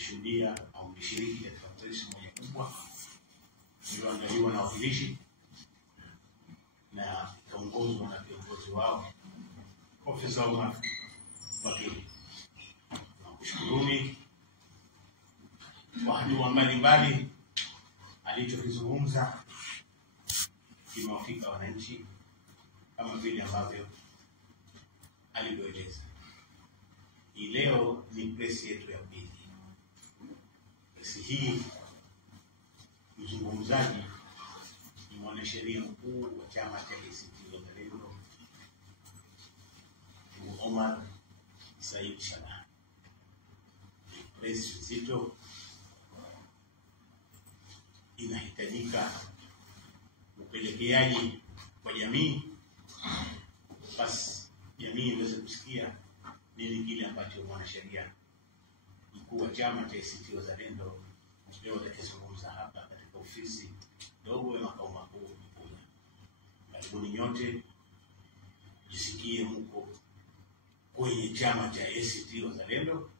kushuhudia au kushiriki katika press moja kubwa iliyoandaliwa na wawakilishi na ikaongozwa na viongozi wao Profesa Omar Bakiri. Nakushukuruni kwa hatua mbalimbali alichokizungumza kimewafika wananchi kama vile ambavyo alivyoeleza. Hii leo ni press yetu ya pili. Press hii mzungumzaji ni mwanasheria mkuu wa chama cha ACT Wazalendo Omar Said Salah. Press nzito inahitajika upelekeaji kwa jamii, basi jamii iweze kusikia nini kile ambacho mwanasheria mkuu wa chama cha ACT Wazalendo leo atakayezungumza hapa katika ofisi ndogo ya makao makuu Unguja. Karibuni nyote, jisikie mko kwenye chama cha ACT Wazalendo,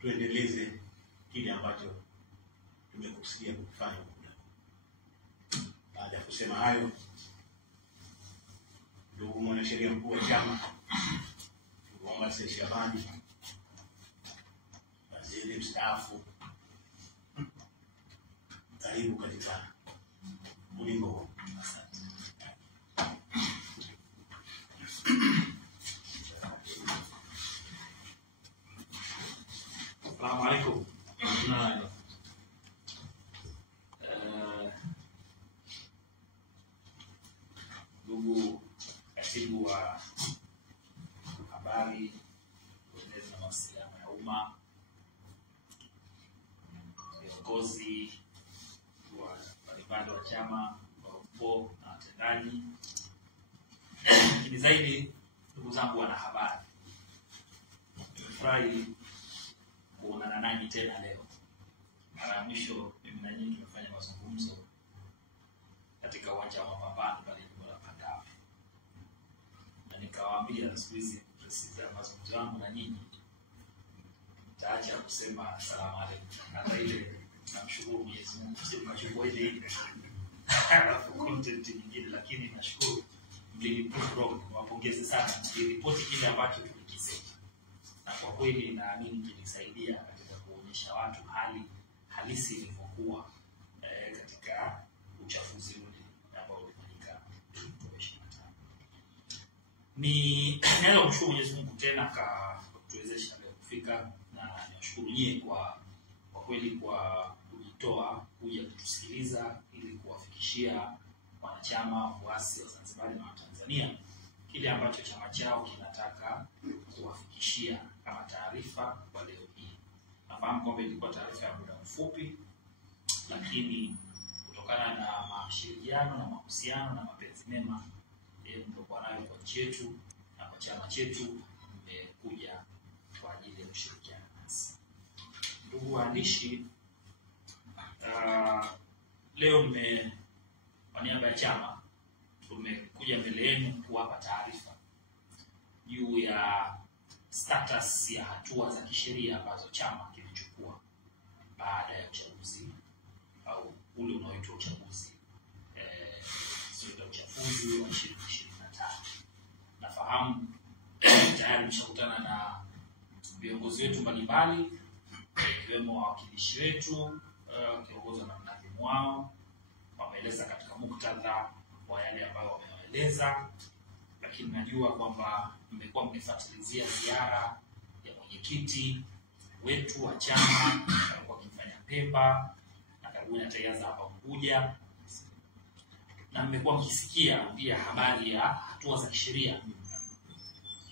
tuendeleze kile ambacho tumekusikia kufanya. Baada ya kusema hayo, ndugu mwanasheria mkuu wa chama Omar Said Salah, waziri mstaafu, karibu katika ulingo huu. Assalamu alaikum. Ndugu katibu wa habari, uenezi na mawasiliano ya umma, viongozi wa mbalimbali wa chama, wakuu na watendaji, lakini zaidi ndugu zangu wanahabari, nimefurahi kuonana nanyi tena leo. Mara ya mwisho mimi na nyinyi tumefanya mazungumzo katika uwanja wa mapambano pale Jimbo Pandawe, na nikawaambia siku hizi presidia mazungumzo yangu na nyinyi taacha kusema asalamu alaykum. Hata ile namshukuru Mwenyezi Mungu mkachukua ile alafu content nyingine, lakini nashukuru mliniprogram, wapongeze sana, mliripoti kile ambacho tulikisema, na kwa kweli naamini kilisaidia katika kuonyesha watu hali halisi ilivyokuwa katika uchafuzi ule ambao ulifanyika 2025. Ni leo mshukuru Mwenyezi Mungu tena kutuwezesha leo kufika, na nashukuru nyie kwa kweli kwa kujitoa kuja kutusikiliza ili kuwafikishia wanachama, wafuasi wa Zanzibar na Watanzania kile ambacho chama chao kinataka kuwafikishia kama taarifa kwa leo hii. Nafahamu kwamba ilikuwa taarifa ya muda mfupi, lakini kutokana na mashirikiano na mahusiano na mapenzi mema mliokuwa nayo kwa nchi yetu na kwa chama chetu, mmekuja kwa ajili ya kushirikiana nasi. Ndugu waandishi, leo kwa niaba ya chama tumekuja mbele yenu kuwapa taarifa juu ya status ya hatua za kisheria ambazo chama kimechukua baada ya uchaguzi au ule unaoitwa uchaguzi uchaguzi wa 2025. Nafahamu tayari mshakutana na viongozi wetu mbalimbali, ikiwemo wawakilishi wetu wakiongozwa na mnadhimu wao, wameeleza katika muktadha wa yale ambayo wameeleza, lakini najua kwamba mmekuwa mkifuatilizia ziara ya mwenyekiti wetu wa chama alikuwa akifanya Pemba na karibuni ataanza hapa Unguja, na mmekuwa mkisikia pia habari ya hatua za kisheria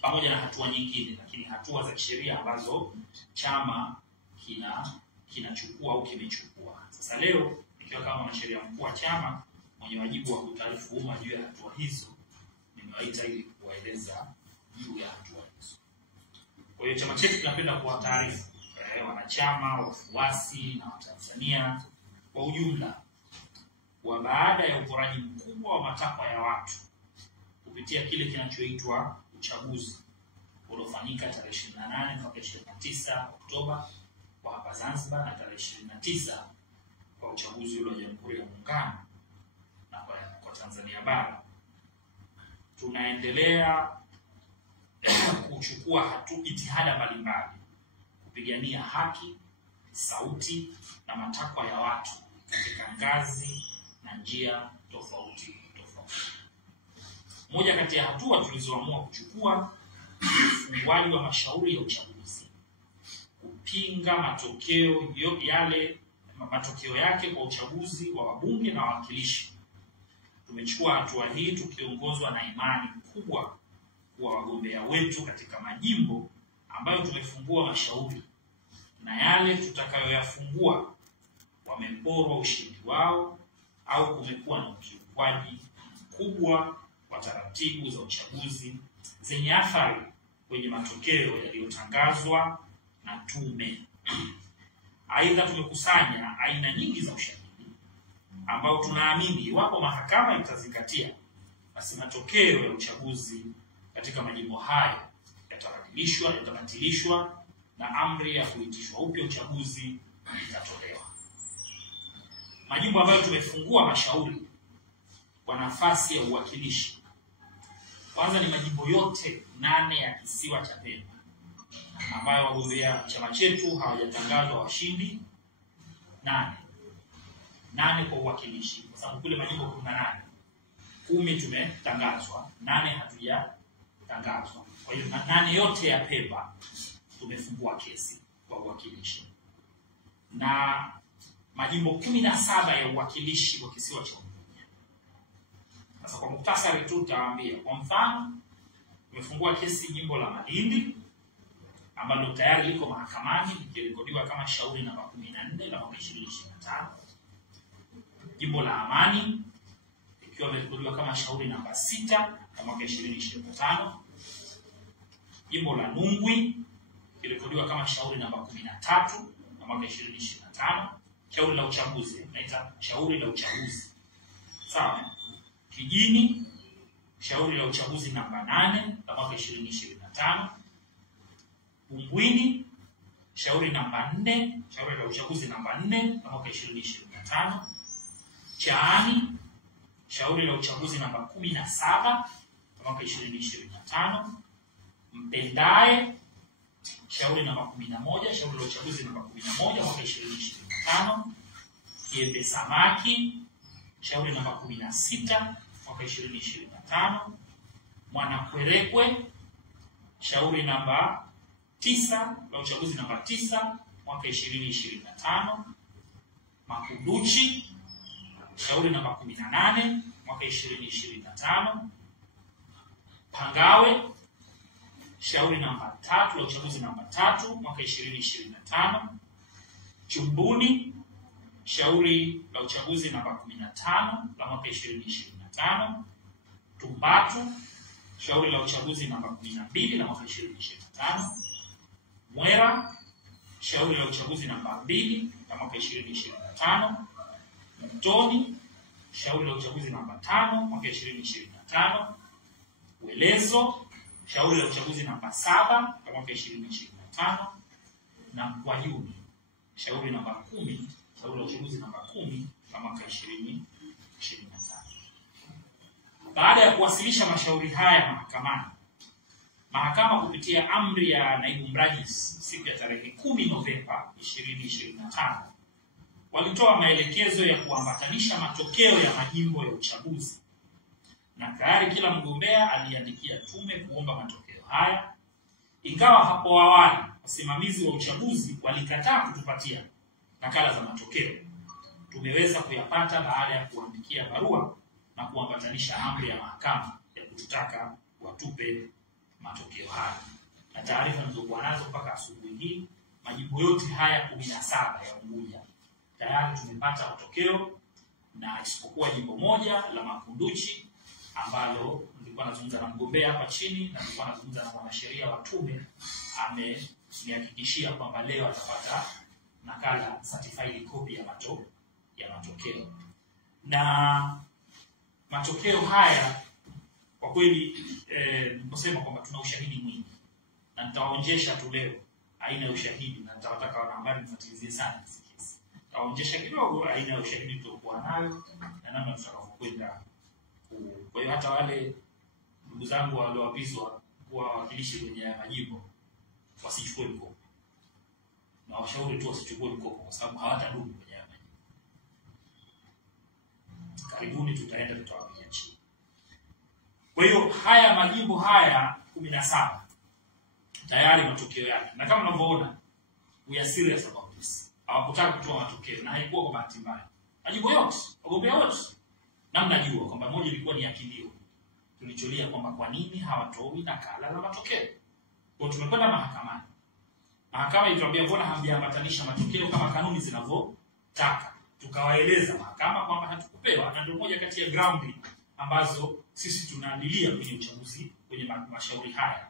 pamoja na hatua nyingine, lakini hatua za kisheria ambazo chama kinachukua au kimechukua. Sasa leo ikiwa kama mwanasheria mkuu wa chama mwenye wajibu wa kutaarifu umma juu ya hatua hizo, nimewaita ili kuwaeleza juu ya hatua hizo. Kwa hiyo chama chetu tunapenda kuwataarifu wanachama, wafuasi na Watanzania kwa ujumla wa baada ya uporaji mkubwa wa matakwa ya watu kupitia kile kinachoitwa uchaguzi uliofanyika tarehe 28 mpaka 29 Oktoba kwa hapa Zanzibar, na tarehe 29 kwa uchaguzi ule wa Jamhuri ya Muungano na kwa Tanzania bara. Tunaendelea kuchukua jitihada mbalimbali kupigania haki, sauti na matakwa ya watu katika ngazi na njia tofauti tofauti. Moja kati ya hatua tulizoamua kuchukua ni ufunguaji wa mashauri ya uchaguzi, kupinga matokeo yake kwa uchaguzi wa wabunge na wawakilishi. Tumechukua hatua hii tukiongozwa na imani kubwa kuwa wagombea wetu katika majimbo ambayo tumefungua mashauri na yale tutakayoyafungua wameporwa ushindi wao au kumekuwa na ukiukwaji mkubwa wa taratibu za uchaguzi zenye athari kwenye matokeo yaliyotangazwa na tume. Aidha, tumekusanya aina nyingi za ushahidi ambao tunaamini iwapo mahakama itazingatia, basi matokeo ya uchaguzi katika majimbo hayo yatabatilishwa na amri ya kuitishwa upya uchaguzi itatolewa. Majimbo ambayo tumefungua mashauri kwa nafasi ya uwakilishi, kwanza ni majimbo yote 8 ya kisiwa cha Pemba ambayo wagombea chama chetu hawajatangazwa washindi. 8 kwa uwakilishi, kwa sababu kule majimbo 18, 10 tumetangazwa, 8 hatujatangazwa. Kwa hiyo 8 yote ya Pemba tumefungua kesi kwa uwakilishi, na majimbo 17 ya uwakilishi kwa kisiwa cha Unguja. Sasa kwa muhtasari tu tutawaambia, kwa mfano tumefungua kesi jimbo la Malindi ambalo tayari liko mahakamani likirekodiwa kama shauri namba 14 la mwaka 2025. Jimbo la Amani ikiwa imerekodiwa kama shauri namba 6 la mwaka 2025. Jimbo la Nungwi ikirekodiwa kama shauri namba 13 la mwaka 2025. Shauri la uchaguzi, naita shauri la uchaguzi. Sawa. Kijini shauri la uchaguzi namba 8 la mwaka 2025. Bumbwini shauri namba 4, shauri la uchaguzi namba 4 la mwaka 2025. Chaani shauri la uchaguzi namba 17 la mwaka 2025. Mpendae shauri namba 11, shauri la uchaguzi namba 11 mwaka 2025. Kiembe Samaki shauri namba 16 mwaka 2025. Mwanakwerekwe shauri namba 9 la uchaguzi namba 9 mwaka 2025. Makunduchi shauri namba 18 mwaka 2025. Pangawe shauri namba 3 la uchaguzi namba 3 mwaka 2025. Chumbuni shauri la uchaguzi namba 15 la mwaka 2025. Tumbatu shauri la uchaguzi namba 12 la mwaka 2025. Mwera shauri la uchaguzi namba 2 la mwaka 2025. Mtoni shauri la uchaguzi namba 5 mwaka 2025. Welezo shauri la uchaguzi namba 7 la mwaka 2025. Na Mkwajuni shauri namba 10, shauri la uchaguzi namba 10 la mwaka 2025. Baada ya kuwasilisha mashauri haya mahakamani, mahakama kupitia amri ya naibu mrajisi siku ya tarehe 10 Novemba 2025 walitoa maelekezo ya kuambatanisha matokeo ya majimbo ya uchaguzi, na tayari kila mgombea aliandikia tume kuomba matokeo haya, ingawa hapo awali wasimamizi wa uchaguzi walikataa kutupatia nakala za matokeo. Tumeweza kuyapata baada ya kuandikia barua na kuambatanisha amri ya mahakama ya kututaka watupe matokeo haya. Na taarifa nilizokuwa nazo mpaka asubuhi hii, majimbo yote haya 17 ya Unguja tayari tumepata matokeo, na isipokuwa jimbo moja la Makunduchi ambalo nilikuwa nazungumza na mgombea hapa chini na nilikuwa nazungumza na mwanasheria wa tume, amenihakikishia kwamba leo atapata nakala certified copy ya matokeo. Na matokeo haya kwa kweli niposema kwamba tuna ushahidi mwingi na nitawaonyesha tu leo aina ya ushahidi, na nitawataka wanahabari mfuatilizie sana kesi. Nitawaonyesha kidogo aina ya ushahidi tuliokuwa nayo na namna tutakavyokwenda. Kwa hiyo hata wale ndugu zangu walioapizwa kuwa wawakilishi kwenye majimbo wasichukue mkopo, na washauri tu wasichukue mkopo kwa sababu hawatadumu kwenye majimbo. Karibuni tutaenda tutawapigia chini. Kwa hiyo haya majimbo haya 17 tayari matokeo yake, na kama mnavyoona we are serious about this. Hawakutaka kutoa matokeo na haikuwa kwa bahati mbaya. Majimbo yote, wagombea wote, na mnajua kwamba moja ilikuwa ni akilio. Tulicholia kwamba kwa nini hawatoi nakala za matokeo. Kwa tumekwenda mahakamani. Mahakama ilituambia mbona hamjaambatanisha matokeo kama kanuni zinavyotaka. Tukawaeleza mahakama kwamba hatukupewa, na ndio moja kati ya ground ambazo sisi tunaadilia kwenye uchaguzi kwenye mashauri haya.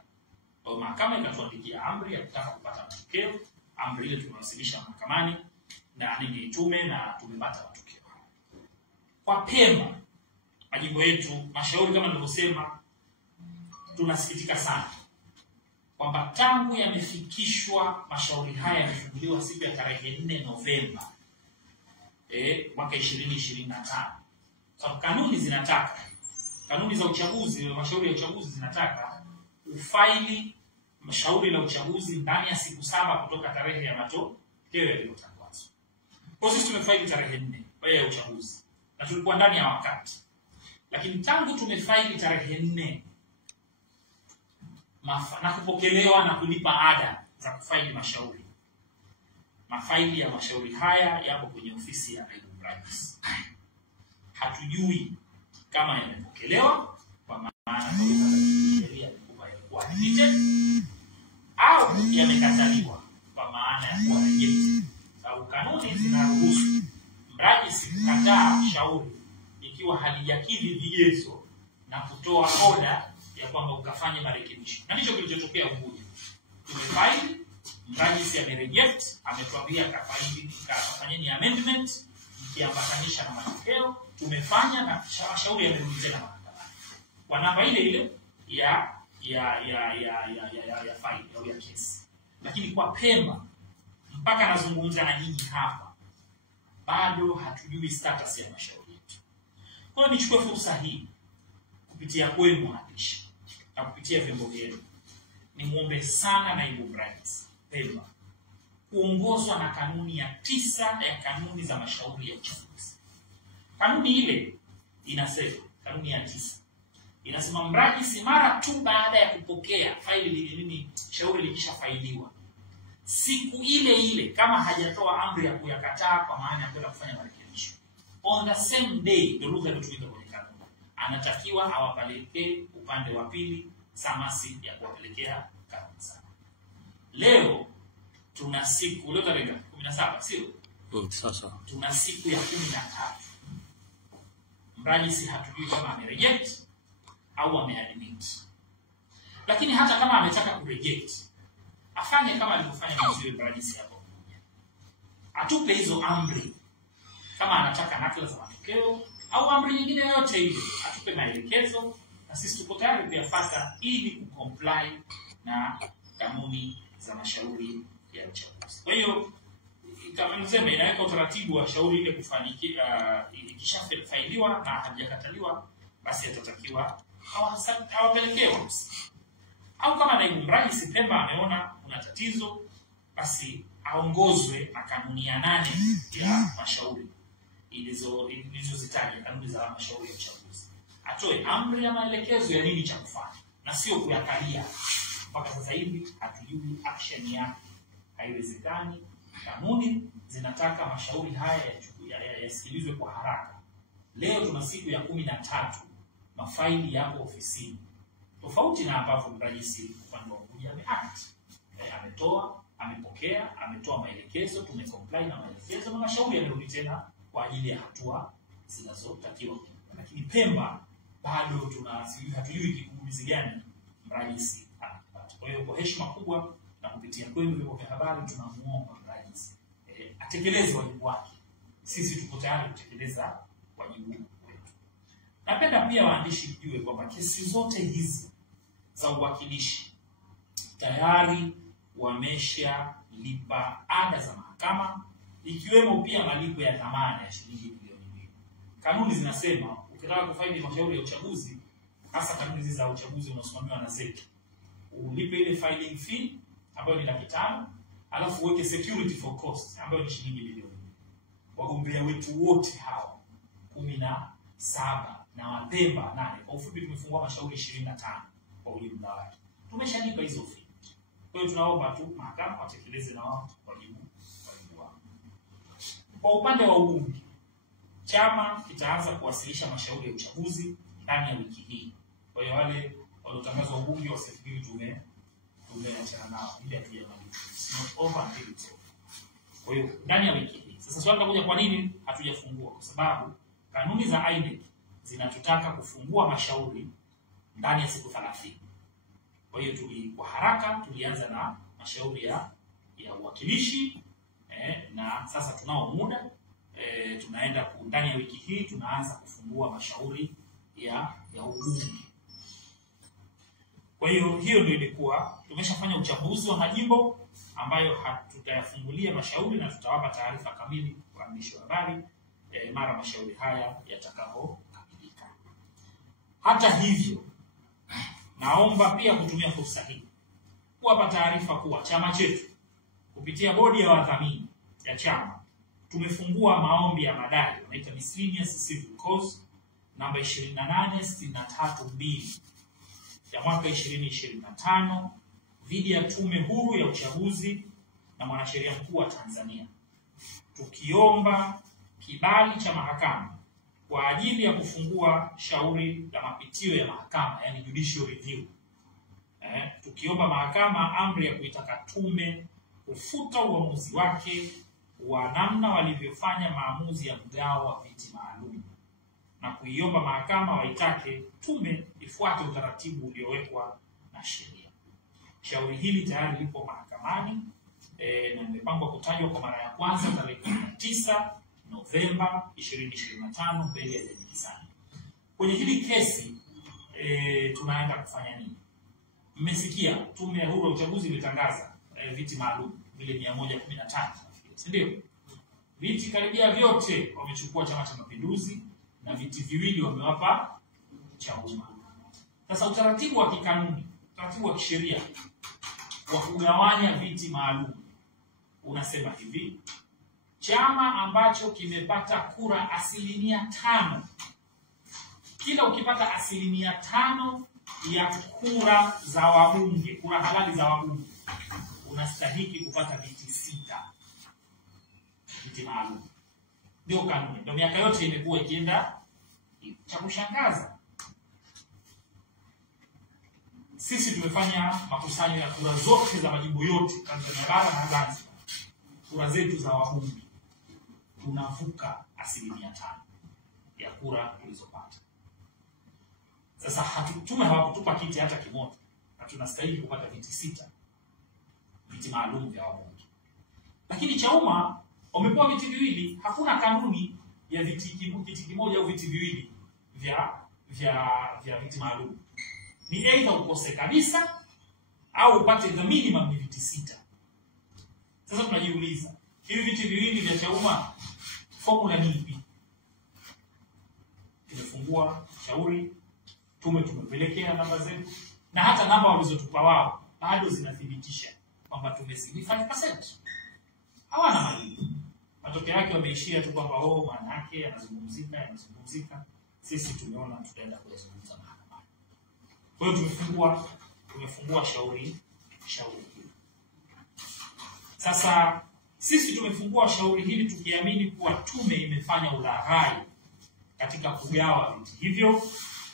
Kwa mahakama ikatuandikia amri ya kutaka kupata matokeo. Amri ile tumewasilisha mahakamani na nini tume, na tumepata matokeo. Kwa Pemba, majimbo yetu mashauri kama nilivyosema, tunasikitika sana kwamba tangu yamefikishwa mashauri haya yamefunguliwa siku ya tarehe 4 Novemba mwaka 2025. Sababu kanuni zinataka, kanuni za uchaguzi, mashauri ya uchaguzi zinataka ufaili mashauri la uchaguzi ndani ya siku 7 kutoka tarehe ya matokeo yaliyotangazwa. Kwa sisi tumefaili tarehe 4 ya uchaguzi na tulikuwa ndani ya wakati. Lakini tangu tumefaili tarehe 4 na kupokelewa na kulipa ada za kufaili mashauri, mafaili ya mashauri haya yapo kwenye ofisi ya naibu rais. Hatujui kama yamepokelewa kwa maana sheria ilikuwa rejected au yamekataliwa kwa maana ya kuwa rejected. Sababu kanuni zinaruhusu mrajisi kukataa shauri ikiwa halijakidhi vigezo na kutoa oda ya kwamba ukafanye marekebisho. Na ndicho kilichotokea Unguja. Tumefaili, mrajisi amereject, ametuambia kafanyeni amendment mkiambatanisha na matokeo. Tumefanya na shauri yamerudi tena mahakamani kwa namba ile ile ya faili au ya kesi. Lakini kwa Pemba, mpaka nazungumza na nyinyi hapa, bado hatujui status ya mashauri yetu. Kwa hiyo nichukue fursa hii kupitia kwenu waandishi na kupitia vyombo vyenu, nimuombe sana naibu rais Pemba kuongozwa na kanuni ya 9 ya kanuni za mashauri ya uchaguzi. Kanuni ile inasema, kanuni ya 9 inasema mrajisi mara tu baada ya kupokea faili shauri likishafailiwa, siku ile ile kama hajatoa amri ya kuyakataa kwa maana ya kwenda kufanya marekebisho, on the same day, ndio lugha iliyotumika kwenye kanuni, anatakiwa awapelekee upande wa pili samasi ya kuwapelekea kanuni sana. Leo tuna siku, leo tarehe 17, sio? Sasa tuna siku ya 13. Mrajisi hatujui kama amereject au ameadmit. Lakini hata kama ametaka kureject, afanye kama alivyofanya mzee mrajisi hapo. Atupe hizo amri. Kama anataka nakala za matokeo au amri nyingine yote ile, atupe maelekezo na sisi tuko tayari kuyafuata ili kucomply na kanuni za mashauri ya uchaguzi. Kwa hiyo kama niseme, inaweka utaratibu wa shauri ile kufanyika ikishafailiwa na hajakataliwa, basi atatakiwa hawapelekewa. Au kama naibu mrajisi Pemba ameona kuna tatizo, basi aongozwe na kanuni ya 8 ya mashauri ilizozitaja, kanuni za mashauri ya uchaguzi. Atoe amri ya maelekezo ya nini cha kufanya na sio kuyakalia. Mpaka sasa hivi hatujui action yake. Haiwezekani. Kanuni zinataka mashauri haya yasikilizwe kwa haraka. Leo tuna siku ya 13, mafaili yako ofisini. Tofauti na ambavyo mrajisi upande wa Unguja ameact. Ametoa, amepokea, ametoa maelekezo, tumecomply na maelekezo na mashauri yamerudi tena kwa ajili ya hatua zinazotakiwa. Lakini Pemba bado hatujui kigugumizi gani mrajisi anapata. Kwa hiyo kwa heshima kubwa na kupitia kwenu vyombo vya habari, tunamuomba mrajisi atekeleze wajibu wake. Sisi tuko tayari kutekeleza wajibu wetu. Napenda pia waandishi mjue kwamba kesi zote hizi za uwakilishi tayari wameshalipa ada za mahakama, ikiwemo pia malipo ya dhamana ya shilingi milioni 2. Kanuni zinasema ukitaka kufaili mashauri ya uchaguzi, hasa kanuni hizi za uchaguzi unaosimamiwa na ZEC, ulipe ile filing fee ambayo ni 500,000, alafu uweke security for cost ambayo ni shilingi milioni 2. Wagombea wetu wote hao 17 na Wapemba 8, kwa ufupi tumefungua mashauri 25 kwa ujumla wake, tumeshalipa hizo fee. Kwa hiyo tunaomba tu mahakama watekeleze na wao wajibu wao. Kwa upande wa ubunge, chama kitaanza kuwasilisha mashauri ya uchaguzi ndani ya wiki hii. Kwa hiyo wale waliotangazwa ubunge wasifiri tumeachana nao, ili hatujamaliza. It's not over until it's over. Kwa hiyo ndani ya wiki hii. Sasa swali linakuja, kwa nini hatujafungua? Kwa sababu kanuni za INEC zinatutaka kufungua mashauri ndani ya siku 30. Kwa hiyo kwa haraka tulianza na mashauri ya uwakilishi, na sasa tunao muda, tunaenda ndani ya wiki hii tunaanza kufungua mashauri ya ubunge. Kwa hiyo ndio ilikuwa, tumeshafanya uchambuzi wa majimbo ambayo tutayafungulia mashauri na tutawapa taarifa kamili kwa waandishi wa habari mara mashauri haya yatakapokamilika. Hata hivyo, naomba pia kutumia fursa hii kuwapa taarifa kuwa chama chetu kupitia bodi ya wadhamini ya chama tumefungua maombi ya madai wanaita miscellaneous civil cause namba 28632 ya mwaka 2025 dhidi ya Tume Huru ya Uchaguzi na Mwanasheria Mkuu wa Tanzania, tukiomba kibali cha mahakama kwa ajili ya kufungua shauri la mapitio ya mahakama, yani judicial review. Tukiomba mahakama amri ya kuitaka tume kufuta uamuzi wake wa namna walivyofanya maamuzi ya mgao wa viti maalum, na kuiomba mahakama waitake tume ifuate utaratibu uliowekwa na sheria. Shauri hili tayari lipo mahakamani na imepangwa kutajwa kwa mara ya kwanza tarehe 9 Novemba 2025 mbele ya Jaji Kisani. Kwenye hili kesi tunaenda kufanya nini? Mmesikia Tume ya Huru ya Uchaguzi imetangaza viti maalum vile 115, si ndio? Viti karibia vyote wamechukua Chama cha Mapinduzi na viti viwili wamewapa Chauma. Sasa utaratibu wa kikanuni, utaratibu wa kisheria wa kugawanya viti maalum unasema hivi: chama ambacho kimepata kura 5%, kila ukipata 5% ya kura za wabunge, kura halali za wabunge, unastahili kupata viti 6, viti maalum. Ndio kanuni, ndio miaka yote imekuwa ikienda. Cha kushangaza, sisi tumefanya makusanyo ya kura zote za majimbo yote Tanzania bara na Zanzibar, kura zetu za wabunge tunavuka 5% ya kura tulizopata. Sasa tume hawakutupa kiti hata kimoja, na tunastahili kupata viti 6, viti maalum vya wabunge. Lakini Chauma wamepewa viti viwili. Hakuna kanuni ya viti kimoja au viti viwili vya viti maalum. Ni aidha ukose kabisa au upate the minimum ni viti 6. Sasa tunajiuliza, hivi viti viwili vya Chauma formula ni ipi? Tumefungua shauri, tume tumepelekea namba zetu, na hata namba walizotupa wao bado zinathibitisha kwamba tumesili 5%. Hawana majibu. Matokeo yake wameishia tu kwamba maana yake yanazungumzika. Sisi tumeona tutaenda kuzungumza mahakamani. Kwa hiyo tumefungua shauri hili. Sasa sisi tumefungua shauri hili tukiamini kuwa tume imefanya ulaghai katika kugawa viti hivyo,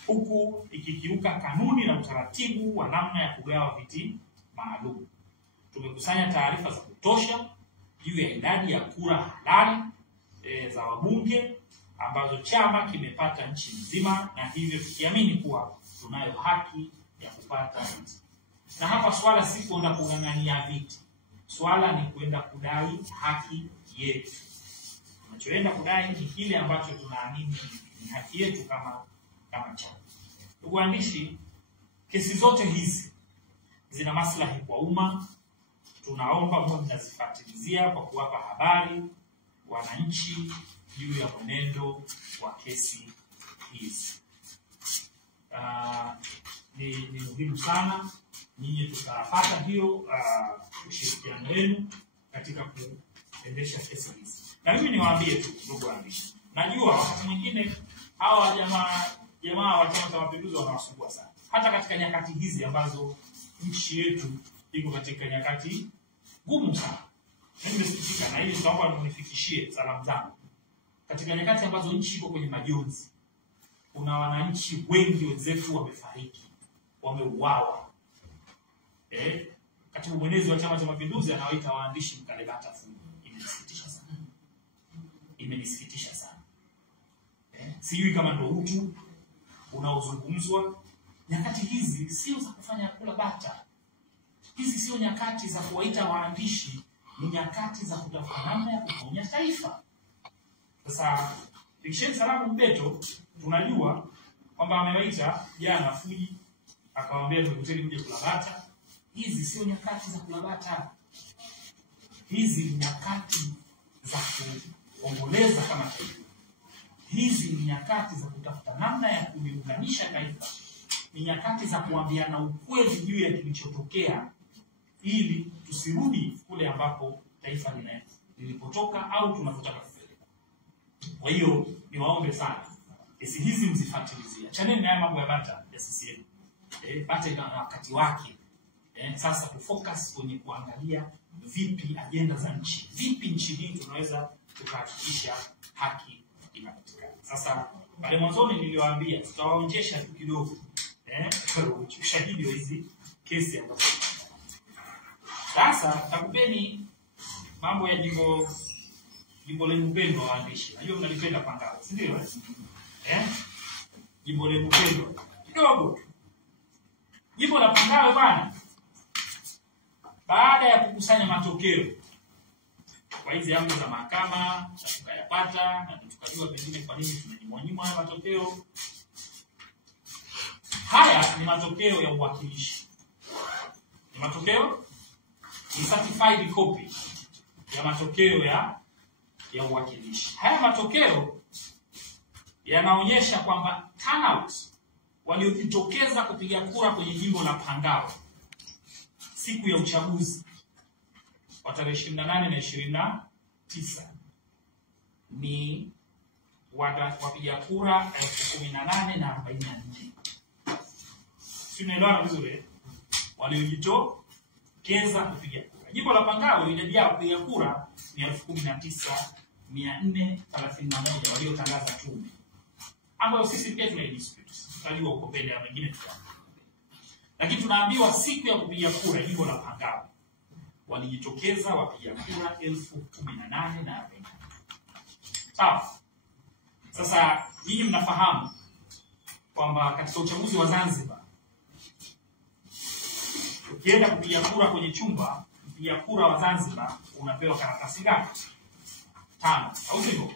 huku ikikiuka kanuni na utaratibu wa namna ya kugawa viti maalum. Tumekusanya taarifa za kutosha juu ya idadi ya kura halali za wabunge ambazo chama kimepata nchi nzima, na hivyo tukiamini kuwa tunayo haki ya kupata viti. Na hapa swala si kwenda kung'ang'ania viti, swala ni kwenda kudai haki yetu. Tunachoenda kudai ni kile ambacho tunaamini ni haki yetu kama chama. Ndugu waandishi, kesi zote hizi zina maslahi kwa umma. Tunaomba mwe mnazifuatilizia kwa kuwapa habari wananchi juu ya mwenendo wa kesi hizi. Ni muhimu sana nyinyi tutapata hiyo ushirikiano wenu katika kuendesha kesi hizi. Na mimi niwaambie tu ndugu waandishi, najua wakati mwingine hawa jamaa wa Chama cha Mapinduzi wanawasumbua sana, hata katika nyakati hizi ambazo nchi yetu iko katika nyakati ngumu sana. Nimesikitika, na hili nitaomba mnifikishie salamu zangu. Katika nyakati ambazo nchi iko kwenye majonzi, kuna wananchi wengi wenzetu wamefariki, wameuawa. Katibu mwenezi wa Chama cha Mapinduzi anawaita waandishi mkalebata fungu. Imenisikitisha sana. Sijui kama ndio utu unaozungumzwa. Nyakati hizi sio za kufanya kula bata. Hizi sio nyakati za kuwaita waandishi, ni nyakati za kutafuta namna ya kuponya taifa. Sasa fikisheni salamu Mbeto, tunajua kwamba amewaita jana Fuji akawaambia tukuteni mje kula bata. Hizi sio nyakati za kula bata. Hizi ni nyakati za kuomboleza kama taifa. Hizi ni nyakati za kutafuta namna ya kuliunganisha taifa. Ni nyakati za kuambiana ukweli juu ya kilichotokea, ili tusirudi kule ambapo taifa lilipotoka au tunapotaka kupeleka. Kwa hiyo niwaombe sana, kesi hizi mzifuatilizie. Chaneni na mambo ya bata ya CCM. Bata ina wakati wake. Sasa tufocus kwenye kuangalia vipi agenda za nchi. Vipi nchi hii tunaweza tukahakikisha haki inapatikana. Sasa pale mwanzoni niliwaambia tutawaonyesha tu kidogo ushahidi wa hizi kesi ambazo. Sasa takupeni mambo ya jimbo lenu pendwa waandishi. Najua mnalipenda Pangawe, si ndio? Jimbo lenu pendwa kidogo. Jimbo la Pangawe bwana, baada ya kukusanya matokeo kwa hizi amri za mahakama tukayapata, na tukajua pengine kwa nini tunanyimwa haya matokeo. Haya ni matokeo ya uwakilishi. Ni matokeo, ni certified copy ya matokeo ya uwakilishi. Haya matokeo yanaonyesha kwamba turnout waliojitokeza kupiga kura kwenye jimbo la Pangawe siku ya uchaguzi wa tarehe 28 na 29 ni wapiga kura 18,044. Tunaelewana vizuri? Waliojitokeza kupiga kura. Jimbo la Pangawe idadi ya kupiga kura ni 19,431 waliotangaza tume, ambayo sisi pia tunaidispute. Tutajua uko mbele ya wengine tutaona. Lakini tunaambiwa siku ya kupiga kura jimbo la Pangawe walijitokeza wapiga kura 18,040. Sawa. Sasa hii mnafahamu kwamba katika uchaguzi wa Zanzibar, ukienda kupiga kura kwenye chumba, mpiga kura wa Zanzibar unapewa karatasi ngapi? 5. Au sivyo?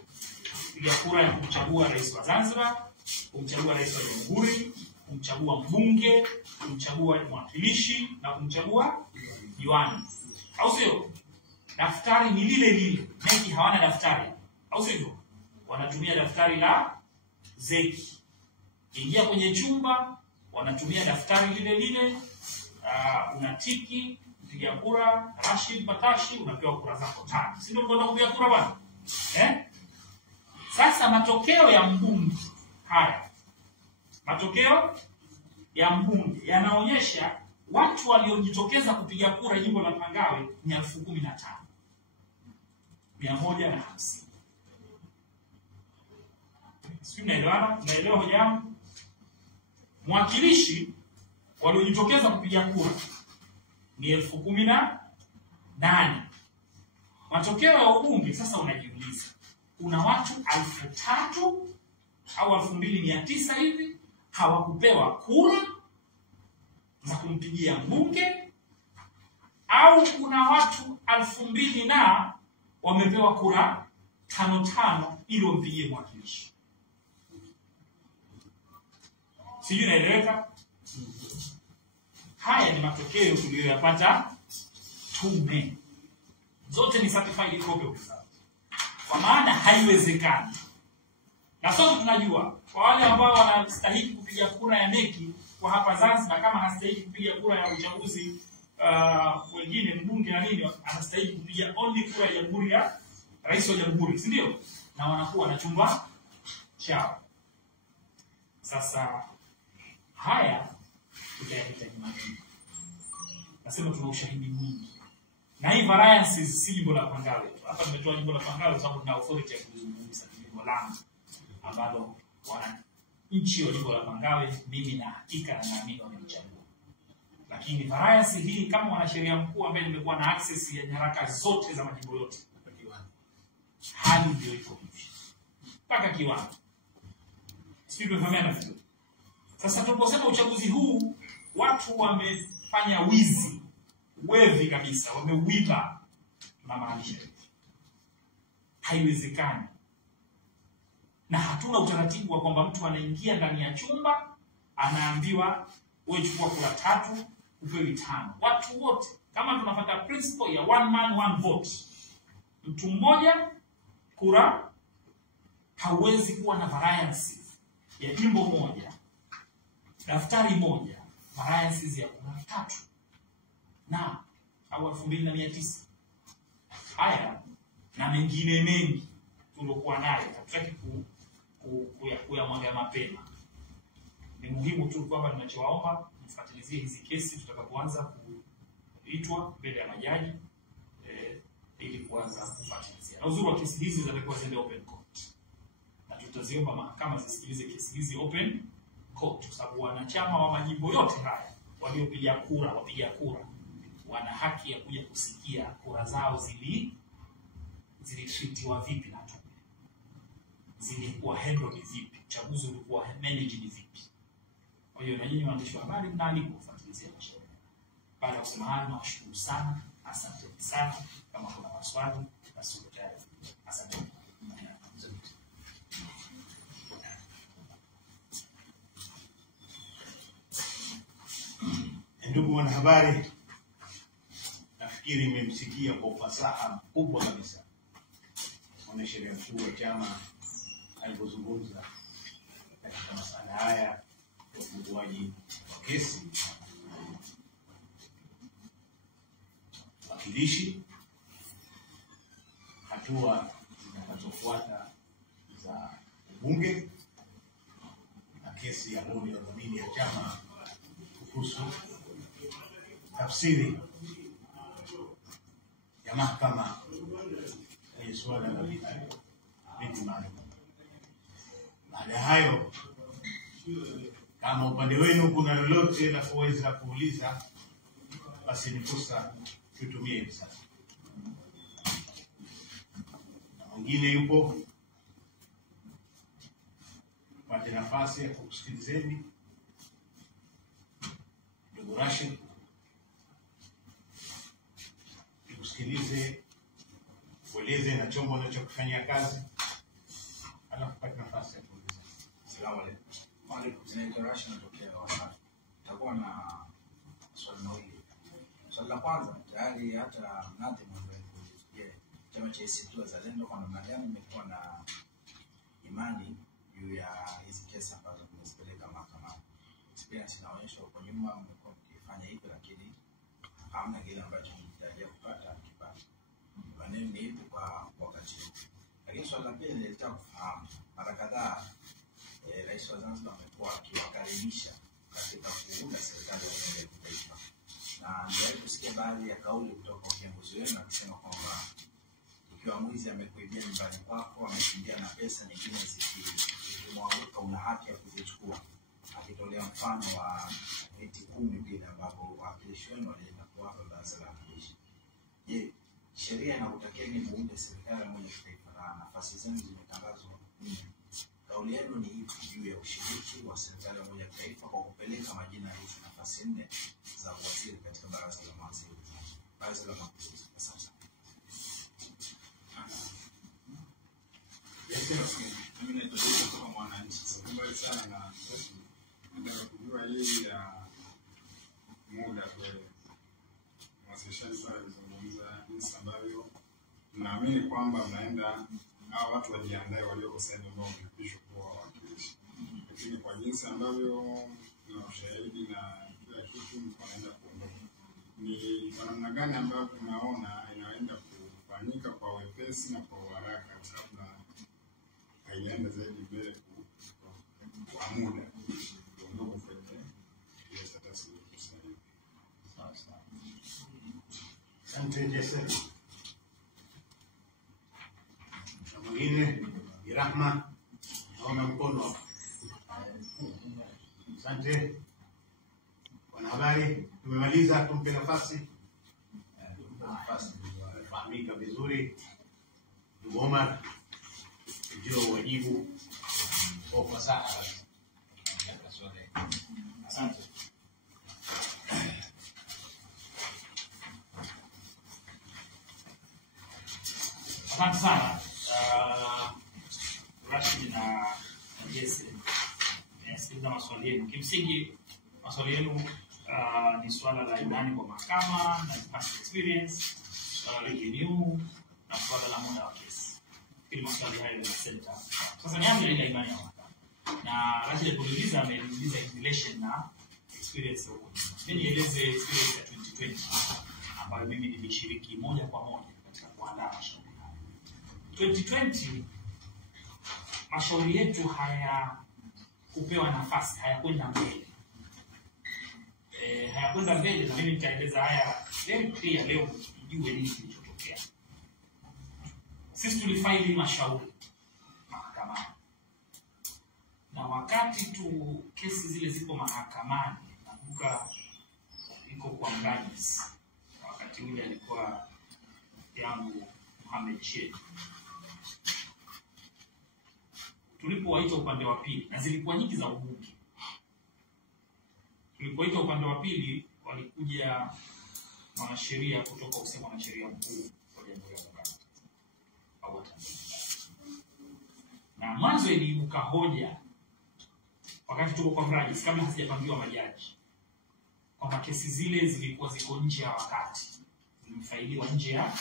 Kupiga kura ya kumchagua rais wa Zanzibar, kumchagua rais wa Jamhuri, kumchagua mbunge, kumchagua mwakilishi na kumchagua diwani. Au sio? Daftari ni lile lile. Neki hawana daftari. Au sio? Wanatumia daftari la zeki. Ingia kwenye chumba, wanatumia daftari lile lile. Unatiki, piga kura, Rashid Batashi, unapewa kura zako 5. Si ndio mnaenda kupiga kura bwana? Sasa matokeo ya mbunge haya. Matokeo ya mbunge yanaonyesha watu waliojitokeza kupiga kura jimbo la Pangawe ni 15,150. Sisi naelewa hoja yangu. Mwakilishi waliojitokeza kupiga kura ni 18,000. Matokeo ya ubunge sasa unajiuliza, kuna watu 3,000 au 2,900 hivi hawakupewa kura za kumpigia mbunge, au kuna watu 2,000 na wamepewa kura 5 ili wampigie mwakilishi. Sijui naeleweka? Haya ni matokeo tuliyoyapata tume. Zote ni certified copy of results. Kwa maana haiwezekani. Na sote tunajua kwa wale ambao wanastahili kupiga kura ya neki kwa hapa Zanzibar, kama hastahili kupiga kura ya uchaguzi wengine mbunge na nini, anastahili kupiga only kura ya jamhuri ya rais wa jamhuri, si ndio? Na wanakuwa na chumba chao. Sasa haya tutayahitaji majibu. Nasema tuna ushahidi mwingi. Na hii variances si jimbo la Pangawe. Hapa nimetoa jimbo la Pangawe sababu tuna authority ya kuzungumza jimbo langu ambalo wana nchi wa jimbo la Pangawe, mimi na hakika na naamini wamenichagua. Lakini variance hii kama mwanasheria mkuu ambaye nimekuwa na access ya nyaraka zote za majimbo yote, hali ndio iko hivi. Mpaka kiwango. Sisi tumefahamiana vizuri. Sasa tunaposema uchaguzi huu watu wamefanya wizi, wevi kabisa, wameuiba, tunamaanisha haiwezekani. Na hatuna utaratibu wa kwamba mtu anaingia ndani ya chumba anaambiwa wewe chukua kura 3 upewe 5. Watu wote kama tunafuata principle ya one man one vote, mtu mmoja kura, hauwezi kuwa na variance ya jimbo moja, daftari moja, variances ya kura 3 na au 2900. Haya na mengine mengi tuliokuwa nayo hatutaki kuyamwaga mapema. Ni muhimu tu kwamba ninachowaomba mfuatilizie hizi kesi tutakapoanza kuitwa mbele ya majaji ili kuanza kufuatilia. Na uzuri wa kesi hizi zitakuwa ziende open court. Na tutaziomba mahakama zisikilize kesi hizi open court kwa sababu wanachama wa majimbo yote haya waliopiga kura, wapiga kura wana haki ya kuja kusikia kura zao zilitreatiwa vipi na tume. Zilikuwa handled vipi, uchaguzi ulikuwa managed vipi. Kwa hiyo na nyinyi waandishi wa habari mnaalikwa kufuatilia mashauri. Baada ya kusema hayo, nawashukuru sana, asante sana. Kama kuna maswali basi tayari. Asante. Ndugu wanahabari, nafikiri mmemsikia kwa ufasaha mkubwa kabisa mwanasheria mkuu wa chama alipozungumza katika masuala haya ya ufunguaji wa kesi, wakilishi, hatua zitakazofuata za ubunge na kesi ya bodi ya udhamini ya chama kuhusu tafsiri ya mahakama kwenye suala la binti mali. Baada ya hayo, kama upande wenu kuna lolote la kuweza kuuliza, basi ni fursa tutumie hivi sasa. Na mwingine yupo, pate nafasi ya kusikilizeni. Ndugu Rashid, tukusikilize, ueleze na chombo unachokifanyia kazi, alafu pate nafasi ya kuuliza. Asalamu alaykum. Wa alaykum salaam. Rashid natokea Wasafi. Tutakuwa na swali mawili. Swali la kwanza, tayari hata mnate mwanzo kufikia chama cha ACT Wazalendo kwa namna gani imekuwa na imani juu ya hizi kesi ambazo tumezipeleka mahakamani. Experience inaonyesha kwa nyuma mmekuwa mkifanya hivyo, lakini hamna kile ambacho mnatarajia kupata kipata. Maneno ni hivi kwa wakati huu. Lakini swali la pili nilitaka kufahamu, mara kadhaa Rais wa Zanzibar amekuwa akiwakaribisha katika kuunda serikali ya umoja wa kitaifa, na ndio kusikia baadhi ya kauli kutoka kwa viongozi wenu akisema kwamba ikiwa mwizi amekuibia nyumbani kwako, amekimbia na pesa nyingine zikimwanguka, una haki ya kuzichukua, akitolea mfano wa eti 10 bila ambapo wakilishi wenu walienda kuwapa baraza la wakilishi. Je, sheria inakutakia ni muunde serikali ya umoja wa kitaifa na nafasi zenu zimetangazwa nini? Kauli yenu ni ipi juu ya ushiriki wa serikali ya umoja wa kitaifa kwa kupeleka majina ya hizo nafasi 4 za kuwasili katika baraza la mawaziri? Baraza la mapinduzi. Asante. Mimi naitwa kwa mwananchi. Sasa sana na nataka kujua hili ya muda kweli. Mwasilishaji pale alizungumza jinsi ambavyo naamini kwamba mnaenda hao watu wajiandae walioko sasa ambao wamepishwa kuwa wawakilishi. Lakini kwa jinsi ambavyo na ushahidi na kila kitu wanaenda kuondoka. Ni kwa namna gani ambayo tunaona inaenda kufanyika kwa wepesi na kwa haraka kabla haijaenda zaidi mbele kwa muda kuondoka kwenye ile status ya kusaidia. Sasa. Asante Jesse. Mwingine ni Rahma. Naona mkono. Asante. Wanahabari, tumemaliza, tumpe nafasi. Fahamika vizuri. Omar ndio wajibu kwa fasaha. Asante. Asante sana. Rashid na Jesse. Sikiliza maswali yenu. Kimsingi maswali yenu ni swala la imani kwa mahakama na past experience, swala la revenue na swala la muda wa kesi. Ili maswali hayo ni center. Sasa nianze ile imani ya mahakama. Na Rashid aliuliza ameuliza in relation na experience huko. Mimi nieleze experience ya 2020 ambayo mimi nilishiriki moja kwa moja katika kuandaa mashauri haya. 2020 mashauri yetu kupewa nafasi, hayakwenda mbele. Hayakwenda mbele na mimi nitaeleza haya very clear leo mjue nini kilichotokea. Sisi tulifaili mashauri mahakamani. Na wakati kesi zile zipo mahakamani, nakumbuka iko kwa Mrajis. Wakati ule alikuwa yangu Mohamed Sheikh. Tulipowaita upande wa pili, na zilikuwa nyingi za ubunge. Tulipowaita upande wa pili, walikuja wanasheria kutoka ofisi ya mwanasheria mkuu wa Jamhuri ya Muungano wa Tanzania. Na mwanzo iliibuka hoja wakati tuko kwa Mrajis kabla hazijapangiwa majaji, kwamba kesi zile zilikuwa ziko nje ya wakati, zimefailiwa nje ya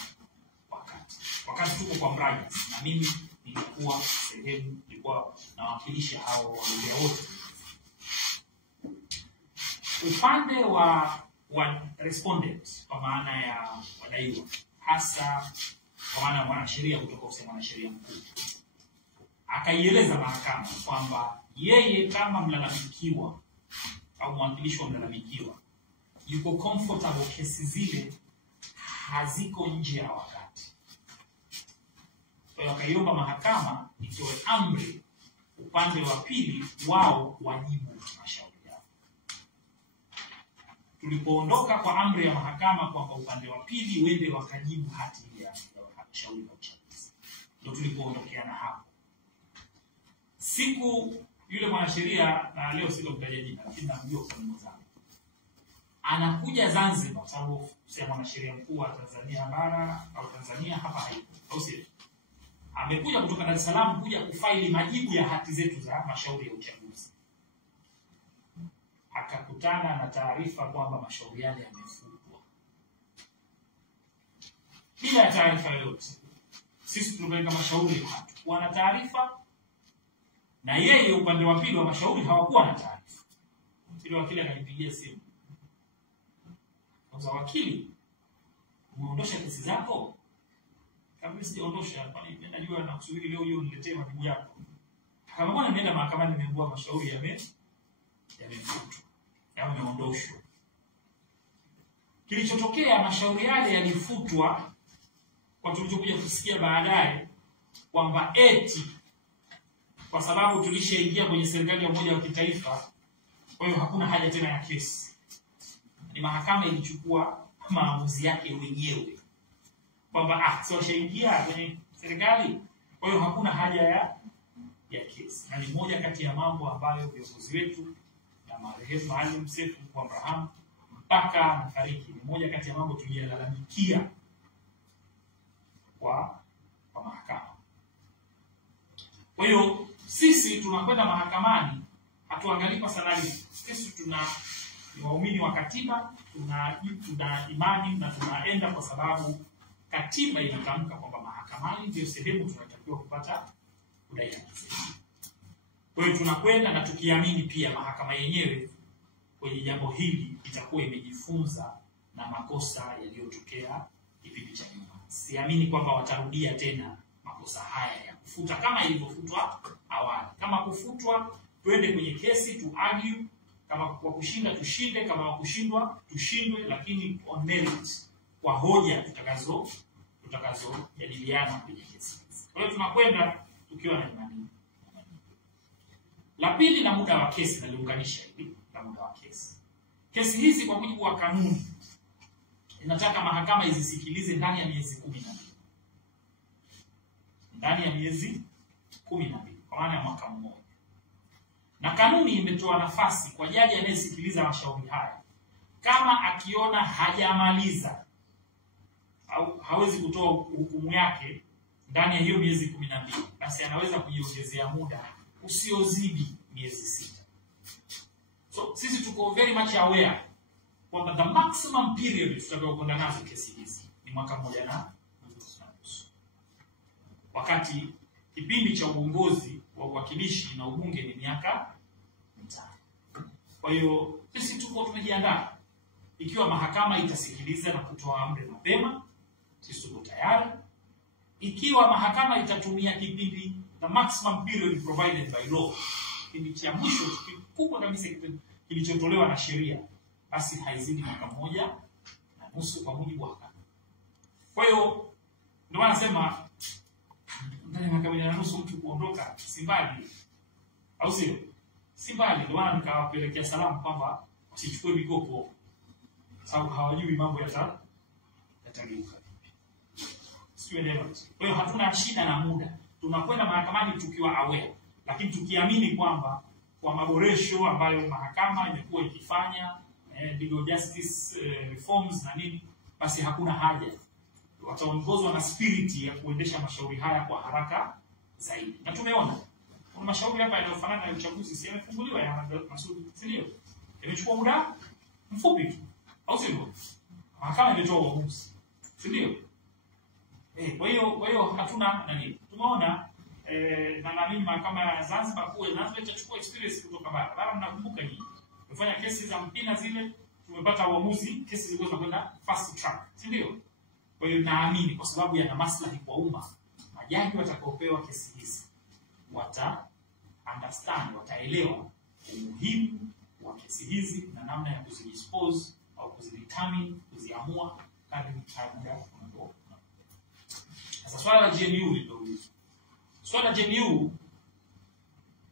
wakati. Wakati tuko kwa Mrajis na mimi nilikuwa nawakilisha hao wagombea wote. Upande wa respondent kwa maana ya wadaiwa, hasa kwa maana ya mwanasheria kutoka ofisi ya mwanasheria mkuu, akaieleza mahakama kwamba yeye kama mlalamikiwa au mwakilishi wa mlalamikiwa yuko comfortable kesi zile haziko nje ya wakati. Kwa hiyo akaiomba mahakama itoe amri upande wa pili wao wajibu mashauri yao. Tulipoondoka kwa amri ya mahakama kwamba upande wa pili wende wakajibu hati ya shauri la uchaguzi, ndio tulipoondokeana hapo. Siku yule mwanasheria, na leo sitomtaja jina lakini namjua kwa neno zangu, anakuja Zanzibar, sababu si mwanasheria mkuu wa Tanzania bara au Tanzania hapa haipo, au sio? Amekuja kutoka Dar es Salaam kuja kufaili majibu ya hati zetu za mashauri ya uchaguzi. Akakutana na taarifa kwamba mashauri yale yamefutwa. Bila taarifa yoyote. Sisi tulipeleka mashauri hatukuwa na taarifa, na yeye upande wa pili wa mashauri hawakuwa na taarifa. Ile wakili akanipigia simu. Kwa wakili, umeondosha kesi zako? Kama sijaondosha, kwani mimi najua na kusubiri leo hiyo niletee majibu yako. Kama bwana nenda mahakamani, nimeambiwa mashauri yamefutwa, yameondoshwa. Kilichotokea, mashauri yale yalifutwa kwa tulichokuja kusikia baadaye kwamba eti kwa sababu tulishaingia kwenye serikali ya umoja wa kitaifa, kwa hiyo hakuna haja tena ya kesi. Ni mahakama ilichukua maamuzi yake wenyewe kwamba si washaingia kwenye serikali, kwa hiyo hakuna haja ya kesi. Na ni moja kati ya mambo ambayo viongozi wetu na marehemu Maalim Seif Abraham mpaka anafariki, ni moja kati ya mambo tuliyolalamikia kwa mahakama. Kwa hiyo sisi tunakwenda mahakamani, hatuangalii kwa salari. Sisi ni waumini wa katiba, tuna imani na tunaenda kwa sababu katiba inatamka kwamba mahakamani ndio sehemu tunatakiwa kupata kudai haki zetu. Kwa hiyo tunakwenda na tukiamini pia mahakama yenyewe kwenye jambo hili itakuwa imejifunza na makosa yaliyotokea kipindi cha nyuma. Siamini kwamba watarudia tena makosa haya ya kufuta kama ilivyofutwa awali. Kama kufutwa, twende kwenye kesi tu argue, kama kwa kushinda tushinde, kama kwa kushindwa tushindwe, lakini on merit, kwa hoja tutakazojadiliana kwenye kesi. Kwa hiyo tunakwenda tukiwa na imani. La pili, na muda wa kesi, naliunganisha hivi na muda wa kesi. Kesi hizi kwa mujibu wa kanuni inataka mahakama izisikilize ndani ya miezi 12. Ndani ya miezi 12, kwa maana ya mwaka mmoja. Na kanuni imetoa nafasi kwa jaji anayesikiliza mashauri haya, kama akiona hajamaliza au hawezi kutoa hukumu yake ndani ya hiyo miezi 12, basi anaweza kujiongezea muda usiozidi miezi 6. So sisi tuko very much aware kwamba the maximum period tutakayokwenda nazo kesi hizi ni mwaka mmoja na nusu, wakati kipindi cha uongozi wa uwakilishi na ubunge ni miaka 5. Kwa hiyo sisi tuko tumejiandaa, ikiwa mahakama itasikiliza na kutoa amri mapema, sisi tuko tayari. Ikiwa mahakama itatumia kipindi, the maximum period provided by law, kipindi cha mwisho kikubwa kabisa kilichotolewa na sheria, basi haizidi mwaka mmoja na nusu kwa mujibu wa kanuni. Kwa hiyo ndio maana nasema ndani ya mwaka mmoja na nusu mtu kuondoka si mbali, au sio? Si mbali. Ndio maana nikawapelekea salamu kwamba wasichukue mikopo, sababu hawajui mambo yatageuka. Kwa hiyo hatuna shida na muda. Tunakwenda mahakamani tukiwa aware, lakini tukiamini kwamba kwa maboresho ambayo mahakama imekuwa ikifanya, legal justice reforms na nini, basi hakuna haja. Wataongozwa na spirit ya kuendesha mashauri haya kwa haraka zaidi. Na tumeona kuna mashauri hapa yanayofanana na uchaguzi, si yamefunguliwa ya Masudi, si ndio? Imechukua muda mfupi tu, au sivyo? Mahakama imetoa uamuzi, si ndio? Kwa hiyo hatuna nani. Tumeona na naamini mahakama ya Zanzibar itachukua experience kutoka bara. Mnakumbuka nyinyi. Tumefanya kesi za Mpina zile, tumepata uamuzi, kesi zilikuwa zinakwenda fast track, si ndio? Kwa hiyo naamini kwa sababu yana maslahi kwa umma, majaji watakaopewa kesi hizi wataelewa umuhimu wa kesi hizi na namna ya kuzidispose au kuzidetermine, kuziamua kadri muda unapokwenda. Sasa swala la GNU liloulizwa. Swala la GNU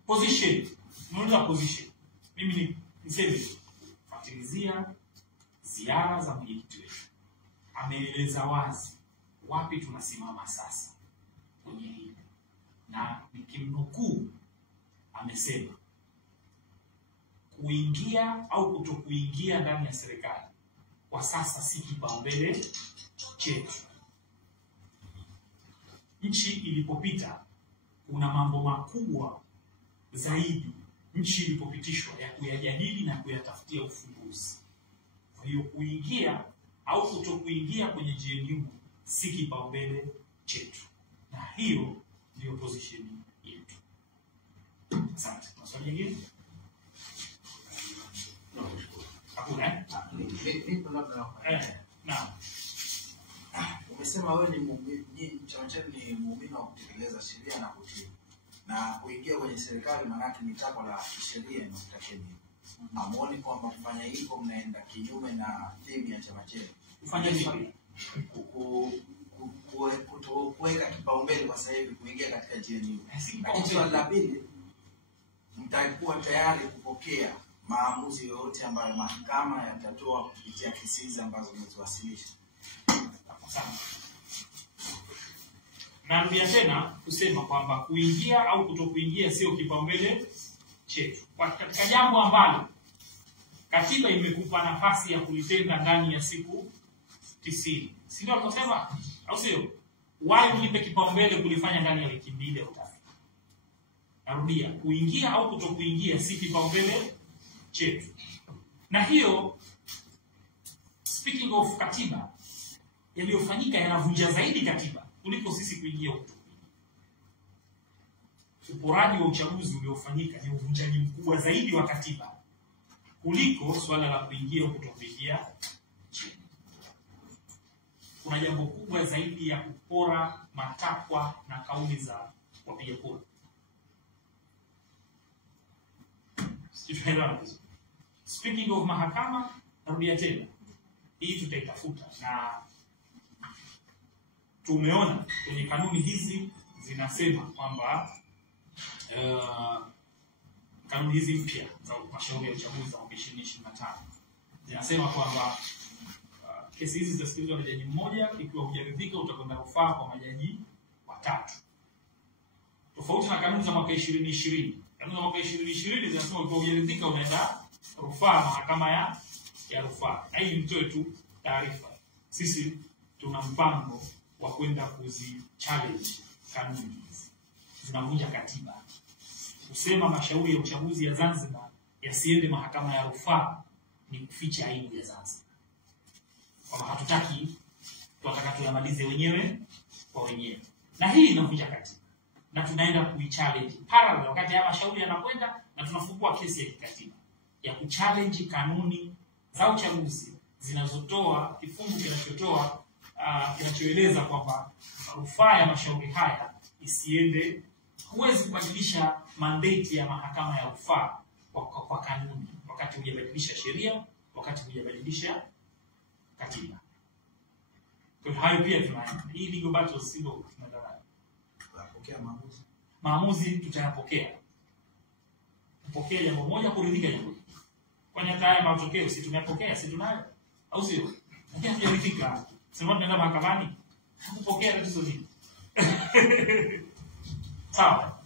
position, tunauliza position. Mimi niseme fuatilizia ziara za mwenyekiti wetu. Ameeleza wazi wapi tunasimama sasa kwenye hili. Na nikimnukuu amesema kuingia au kutokuingia ndani ya serikali kwa sasa si kipaumbele chetu. Nchi ilipopita kuna mambo makubwa zaidi nchi ilipopitishwa ya kuyajadili na kuyatafutia ufumbuzi. Kwa hiyo kuingia au kutokuingia kwenye GNU si kipaumbele chetu. Na hiyo ndio position yetu. Asante. Maswali mengine? Hakuna. Naam. Umesema wewe ni muumini, chama chenu ni muumini wa kutekeleza sheria na kutii. Na kuingia kwenye serikali maana yake ni takwa la sheria na kutakeni. Amuone kwamba kufanya hivyo mnaenda kinyume na theme ya chama chenu. Kufanya nini? Kuweka kipaumbele kwa sasa hivi kuingia katika GNU. Lakini swali la pili, mtakuwa tayari kupokea maamuzi yoyote ambayo mahakama yatatoa kupitia kesi ambazo mmeziwasilisha? Narudia tena kusema kwamba kuingia au kutokuingia sio kipaumbele chetu. Katika jambo ambalo katiba imekupa nafasi ya kulitenda ndani ya siku 90. Si ndio tunasema? Au sio? Why unipe kipaumbele kulifanya ndani ya wiki 2 au 3? Narudia, kuingia au kutokuingia si kipaumbele chetu. Na hiyo, speaking of katiba, yaliyofanyika yanavunja zaidi katiba kuliko sisi kuingia huko. Uporaji wa uchaguzi uliofanyika ni uvunjaji mkubwa zaidi wa katiba kuliko swala la kuingia au kutokuingia nchini. Kuna jambo kubwa zaidi ya kupora matakwa na kauli za wapiga kura. Speaking of mahakama, narudia tena, hii tutaitafuta, na tumeona kwenye kanuni hizi zinasema kwamba kanuni hizi mpya za mashauri ya uchaguzi za 2025 zinasema kwamba kesi hizi zitasikilizwa na jaji mmoja, ikiwa hujaridhika utakwenda rufaa kwa majaji watatu. Tofauti na kanuni za mwaka 2020. Kanuni za mwaka 2020 zinasema ikiwa hujaridhika unaenda rufaa mahakama ya rufaa. Hii mtoe tu taarifa. Sisi tuna mpango wa kwenda kuzi-challenge kanuni hizi. Zinavunja katiba. Kusema mashauri ya uchaguzi ya Zanzibar yasiende mahakama ya rufaa ni kuficha aibu ya Zanzibar. Kwamba hatutaki, tunataka tuyamalize wenyewe kwa wenyewe. Na hii inavunja katiba. Na tunaenda kuichallenge parallel wakati ya mashauri yanakwenda, na tunafungua kesi ya kikatiba ya kuchallenge kanuni za uchaguzi zinazotoa kifungu kinachoeleza kwamba rufaa ya mashauri haya isiende. Huwezi kubadilisha mandate ya mahakama ya rufaa kwa kanuni wakati hujabadilisha sheria, wakati hujabadilisha katiba. Kwa hayo pia tunaenda. Hii legal battles sio tunaenda nayo. Tunapokea maamuzi. Maamuzi tutayapokea. Kupokea jambo moja, kuridhika jambo hili. Kwani hata haya matokeo si tunayapokea, si tunayo? Au sio? Lakini hatujaridhika. Sema tunaenda mahakamani, hakupokea tatizo hili. Sawa.